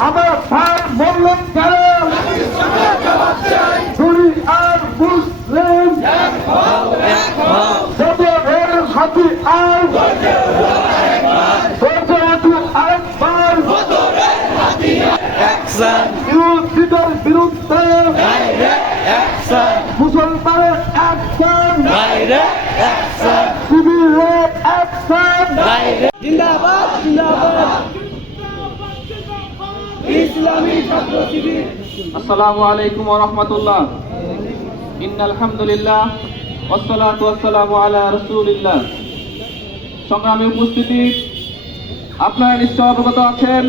আমার ভাই বললেন কেন চুরি আর মুসলিম বদরের হাতি আর বদরটু আরেকবার Action! ইউসিদের বিরুদ্ধে! মুসলমানের অ্যাকশন! শিবিরের অ্যাকশন জিন্দাবাদ জিন্দাবাদ আসসালামু আলাইকুম ওয়া রাহমাতুল্লাহ। ইন্নাল হামদুলিল্লাহ ওয়াসসালাতু ওয়াসসালামু আলা রাসূলিল্লাহ। সংগ্রামী উপস্থিতি, আপনারা নিশ্চয় অবগত আছেন,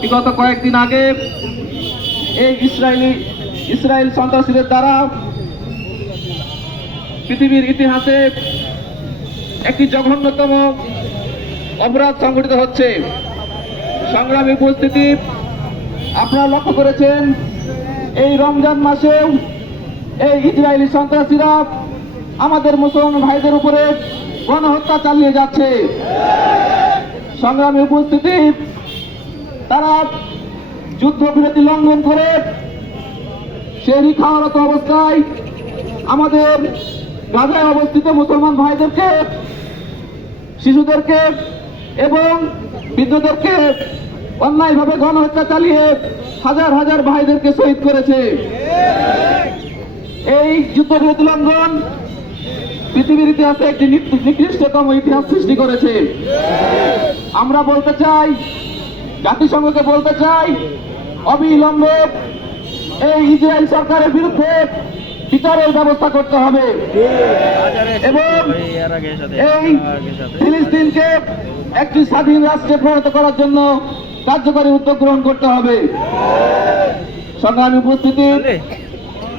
বিগত কয়েকদিন আগে এই ইসরায়েলি ইসরায়েল সন্ত্রাসীদের দ্বারা পৃথিবীর ইতিহাসে একটি জঘন্যতম অপরাধ সংঘটিত হচ্ছে। সংগ্রামী উপস্থিতি, আপনারা লক্ষ্য করেছেন, এই রমজান মাসেও এই ইসরায়েলি সন্ত্রাসীরা আমাদের মুসলমান ভাইদের উপরে গণহত্যা চালিয়ে যাচ্ছে। সংগ্রামী উপস্থিতি, তারা যুদ্ধবিরতি লঙ্ঘন করে সেরি খাওয়ারত অবস্থায় আমাদের গাজায় অবস্থিত মুসলমান ভাইদেরকে, শিশুদেরকে এবং বৃদ্ধদেরকে অন্যায়ভাবে গণহত্যা চালিয়ে হাজার হাজার ভাইদেরকে শহীদ করেছে। এই যুদ্ধবিরতি লঙ্ঘন পৃথিবীর ইতিহাসে একটি নিক- নিকৃষ্টতম ইতিহাস সৃষ্টি করেছে। আমরা বলতে চাই, জাতিসংঘকে বলতে চাই, অবিলম্বে এই ইসরায়েল সরকারের বিরুদ্ধে বিচারের ব্যবস্থা করতে হবে। এবং এই ফিলিস্তিনকে একটি স্বাধীন রাষ্ট্রে পরিণত করার জন্য কার্যকরী উদ্যোগ গ্রহণ করতে হবে। সংগ্রামী উপস্থিতি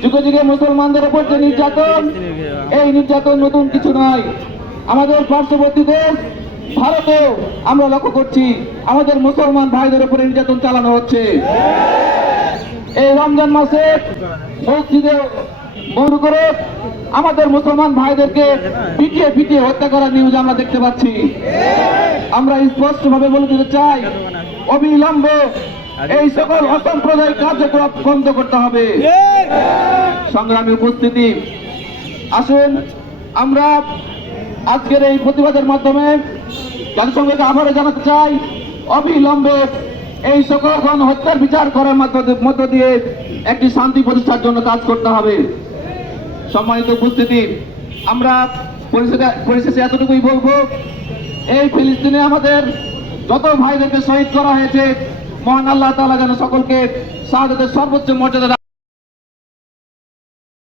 যুগে যুগে মুসলমানদের উপর যে নির্যাতন, এই নির্যাতন নতুন কিছু নয়। আমাদের পার্শ্ববর্তী দেশ, ভারতেও আমরা লক্ষ্য করছি, আমাদের মুসলমান ভাইদের উপরে নির্যাতন চালানো হচ্ছে। এই রমজান মাসে মসজিদে বন্ধ করে, আমাদের মুসলমান ভাইদেরকে পিটিয়ে পিটিয়ে হত্যা করার নিউজ আমরা দেখতে পাচ্ছি। আমরা স্পষ্ট ভাবে বলে দিতে চাই, অবিলম্বে এই সকল অসাম্প্রদায়িক কার্যকলাপ বন্ধ করতে হবে। সংগ্রামী উপস্থিতি, আসুন, আমরা আজকের এই প্রতিবাদের মাধ্যমে জাতিসংঘকে আবারও জানাতে চাই, অবিলম্বে এই সকল হত্যার বিচার করার মধ্য দিয়ে একটি শান্তি প্রতিষ্ঠার জন্য কাজ করতে হবে। সম্মানিত উপস্থিতি, আমরা পরিশেষে এতটুকুই বলব, এই ফিলিস্তিনে আমাদের যত ভাইদেরকে শহীদ করা হয়েছে, মহান আল্লাহ তালা যেন সকলকে সাহায্যের সর্বোচ্চ মর্যাদা